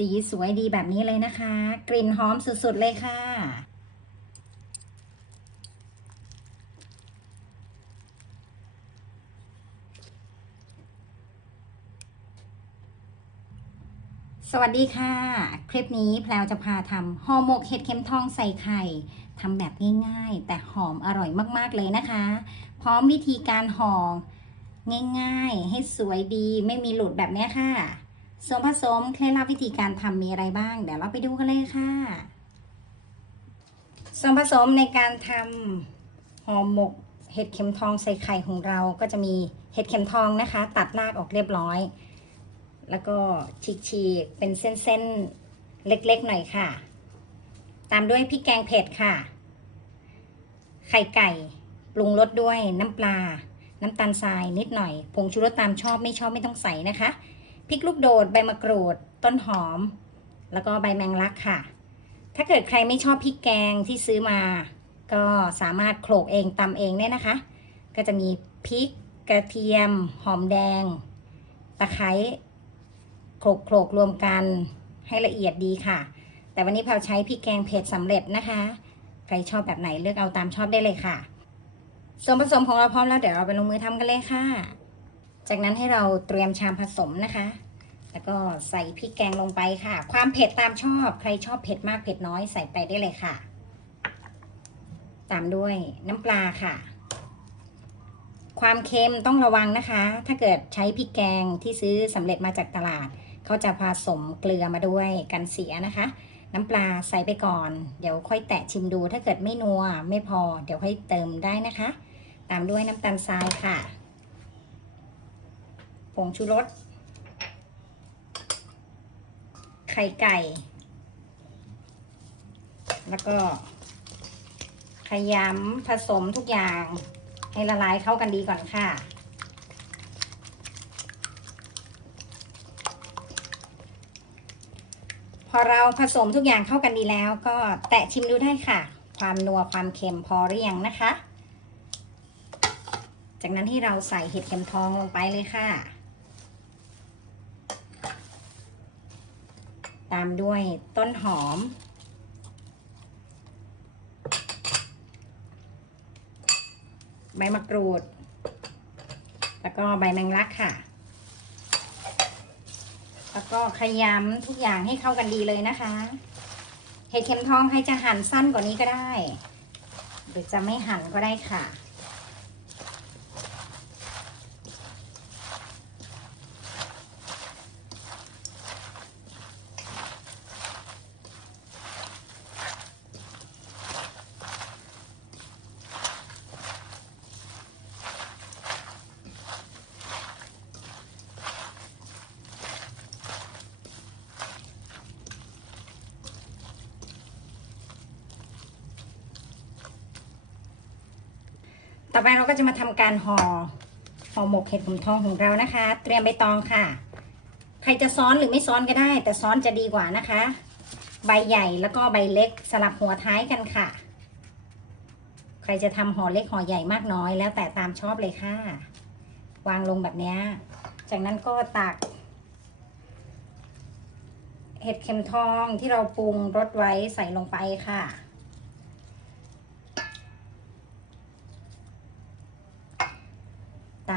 สีสวยดีแบบนี้เลยนะคะ กลิ่นหอมสุดๆเลยค่ะ สวัสดีค่ะ คลิปนี้แพลวจะพาทำห่อหมกเห็ดเข็มทองใส่ไข่ทำแบบง่ายๆ แต่หอมอร่อยมากๆเลยนะคะ พร้อมวิธีการห่อง่ายๆ ให้สวยดีไม่มีหลุดแบบนี้ค่ะ ส่วนผสมเคล็ดลับวิธีการทำมีอะไรบ้าง เดี๋ยวเราไปดูกันเลยค่ะ ส่วนผสมในการทำห่อหมกเห็ดเข็มทองใส่ไข่ของเราก็จะมีเห็ดเข็มทองนะคะ ตัดรากออกเรียบร้อย แล้วก็ฉีกๆเป็นเส้นๆเล็กๆหน่อยค่ะ ตามด้วยพริกแกงเผ็ดค่ะ ไข่ไก่ปรุงรสด้วยน้ำปลา น้ำตาลทรายนิดหน่อยผงชูรสตามชอบไม่ชอบไม่ต้องใส่นะคะ พริกลูกโดดใบมะกรูด ต้นหอม แล้วก็ใบแมงลักค่ะ ถ้าเกิดใครไม่ชอบพริกแกงที่ซื้อมา ก็สามารถโขลกเองตำเองได้นะคะ ก็จะมีพริกกระเทียม หอมแดง ตะไคร้โขลกโขลกรวมกันให้ละเอียดดีค่ะ แต่วันนี้แพลวใช้พริกแกงเผ็ดสำเร็จนะคะ ใครชอบแบบไหนเลือกเอาตามชอบได้เลยค่ะ ส่วนผสมของเราพร้อมแล้วเดี๋ยวเราไปลงมือทำกันเลยค่ะ จากนั้นให้เราเตรียมชามผสมนะคะ แล้วก็ใส่พริกแกงลงไปค่ะ ความเผ็ดตามชอบ ใครชอบเผ็ดมากเผ็ดน้อยใส่ไปได้เลยค่ะ ตามด้วยน้ำปลาค่ะ ความเค็มต้องระวังนะคะ ถ้าเกิดใช้พริกแกงที่ซื้อสำเร็จมาจากตลาด เขาจะผสมเกลือมาด้วยกันเสียนะคะ น้ำปลาใส่ไปก่อน เดี๋ยวค่อยแตะชิมดู ถ้าเกิดไม่นัวไม่พอ เดี๋ยวค่อยเติมได้นะคะ ตามด้วยน้ำตาลทรายค่ะ ผงชูรส ไข่ไก่ แล้วก็ขยำผสมทุกอย่าง ให้ละลายเข้ากันดีก่อนค่ะ พอเราผสมทุกอย่างเข้ากันดีแล้วก็แตะชิมดูได้ค่ะ ความนัวความเค็มพอหรือยังนะคะ จากนั้นให้เราใส่เห็ดเข็มทองลงไปเลยค่ะ ตามด้วยต้นหอม ใบมะกรูด แล้วก็ใบแมงลักค่ะ แล้วก็ขยำทุกอย่างให้เข้ากันดีเลยนะคะเห็ดเข็มทองใครจะหั่นสั้นกว่านี้ก็ได้ หรือจะไม่หั่นก็ได้ค่ะ ต่อไปเราก็จะมาทำการห่อห่อหมกเห็ดขุมทองของเรานะคะ เตรียมใบตองค่ะ ใครจะซ้อนหรือไม่ซ้อนก็ได้ แต่ซ้อนจะดีกว่านะคะ ใบใหญ่แล้วก็ใบเล็กสลับหัวท้ายกันค่ะ ใครจะทำห่อเล็กห่อใหญ่มากน้อยแล้วแต่ตามชอบเลยค่ะ วางลงแบบนี้ จากนั้นก็ตัก เห็ดเข็มทองที่เราปรุงรสไว้ใส่ลงไปค่ะ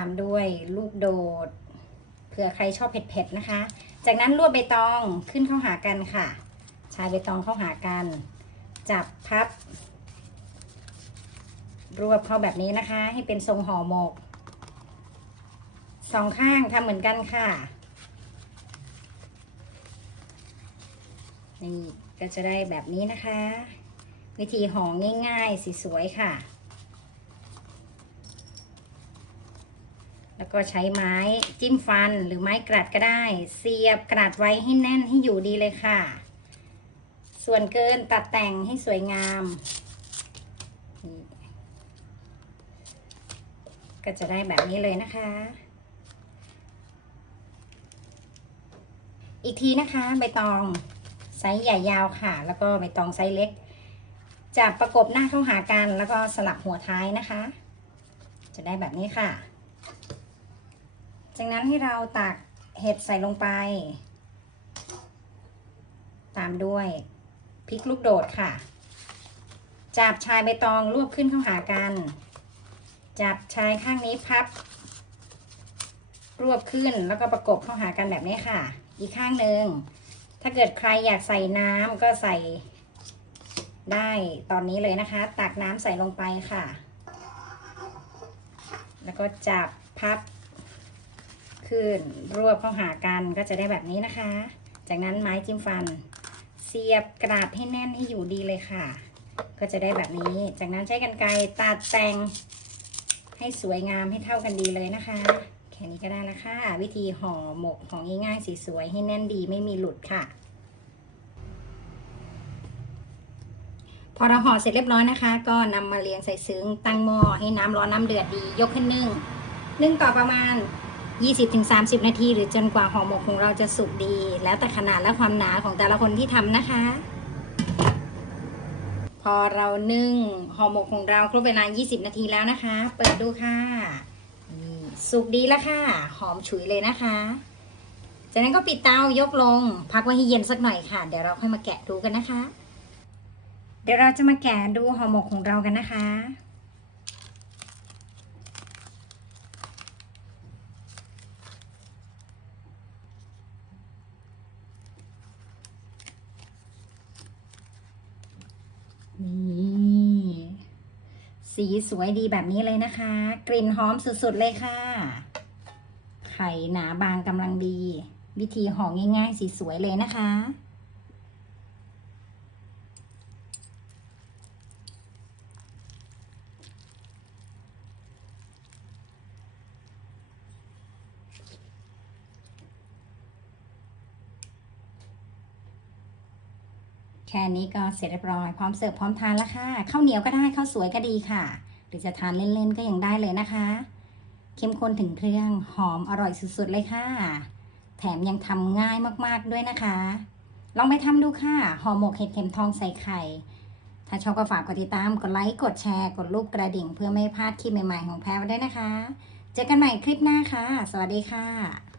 ามด้วยลูกโดด เผื่อใครชอบเผ็ดๆนะคะ จากนั้นรวบใบตองขึ้นเข้าหากันค่ะ ชายใบตองเข้าหากัน จับพับ รวบเข้าแบบนี้นะคะ ให้เป็นทรงห่อหมก สองข้างทำเหมือนกันค่ะ นี่ก็จะได้แบบนี้นะคะ วิธีห่อง่ายๆสีสวยค่ะ แล้วก็ใช้ไม้จิ้มฟันหรือไม้กรัดก็ได้ เสียบกรัดไว้ให้แน่นให้อยู่ดีเลยค่ะ ส่วนเกินตัดแต่งให้สวยงาม ก็จะได้แบบนี้เลยนะคะ อีกทีนะคะใบตองไซส์ใหญ่ยาวค่ะ แล้วก็ใบตองไซส์เล็กจะประกบหน้าเข้าหากันแล้วก็สลับหัวท้ายนะคะ จะได้แบบนี้ค่ะ จากนั้นให้เราตักเห็ดใส่ลงไป ตามด้วยพริกลูกโดดค่ะ จับชายใบตองรวบขึ้นเข้าหากัน จับชายข้างนี้พับ รวบขึ้นแล้วก็ประกบเข้าหากันแบบนี้ค่ะ อีกข้างหนึ่งถ้าเกิดใครอยากใส่น้ำก็ใส่ได้ตอนนี้เลยนะคะ ตักน้ำใส่ลงไปค่ะ แล้วก็จับพับ ขึ้น รวบเข้าหากันก็จะได้แบบนี้นะคะ จากนั้นไม้จิ้มฟัน เสียบกระดาษให้แน่นให้อยู่ดีเลยค่ะ ก็จะได้แบบนี้ จากนั้นใช้กรรไกรตัดแต่ง ให้สวยงามให้เท่ากันดีเลยนะคะ แค่นี้ก็ได้ละค่ะ วิธีห่อหมกของง่ายๆสีสวยให้แน่นดีไม่มีหลุดค่ะพอเราห่อเสร็จเรียบร้อยนะคะ ก็นำมาเรียงใส่ซึ้งตั้งหม้อให้น้ำร้อนน้ำเดือดดี ยกขึ้นนึ่งนึ่งต่อประมาณ 20-30 นาที หรือจนกว่าห่อหมกของเราจะสุกดี แล้วแต่ขนาดและความหนาของแต่ละคนที่ทำนะคะ พอเรานึ่งห่อหมกของเราครบเวลา 20 นาทีแล้วนะคะ เปิดดูค่ะสุกดีแล้วค่ะ หอมฉุยเลยนะคะ จากนั้นก็ปิดเตายกลง พักไว้ให้เย็นสักหน่อยค่ะ เดี๋ยวเราค่อยมาแกะดูกันนะคะ เดี๋ยวเราจะมาแกะดูห่อหมกของเรากันนะคะ นี่ สีสวยดีแบบนี้เลยนะคะ กลิ่นหอมสุดๆเลยค่ะ ไข่หนาบางกำลังดี วิธีห่อง่ายๆ สีสวยเลยนะคะ ค่นี้ก็เสร็จเรียบร้อยพร้อมเสิร์ฟพร้อมทานแล้วค่ะข้าวเหนียวก็ได้ข้าวสวยก็ดีค่ะ หรือจะทานเล่นๆก็ยังได้เลยนะคะ เข้มข้นถึงเครื่องหอมอร่อยสุดๆเลยค่ะ แถมยังทำง่ายมากๆด้วยนะคะ ลองไปทำดูค่ะห่อหมกเห็ดเข็มทองใส่ไข่ถ้าชอบก็ฝากกดติดตามกดไลค์กดแชร์กดรูปกระดิ่งเพื่อไม่พลาดคลิปใหม่ๆของแพรไว้ด้วยนะคะ เจอกันใหม่คลิปหน้าค่ะ สวัสดีค่ะ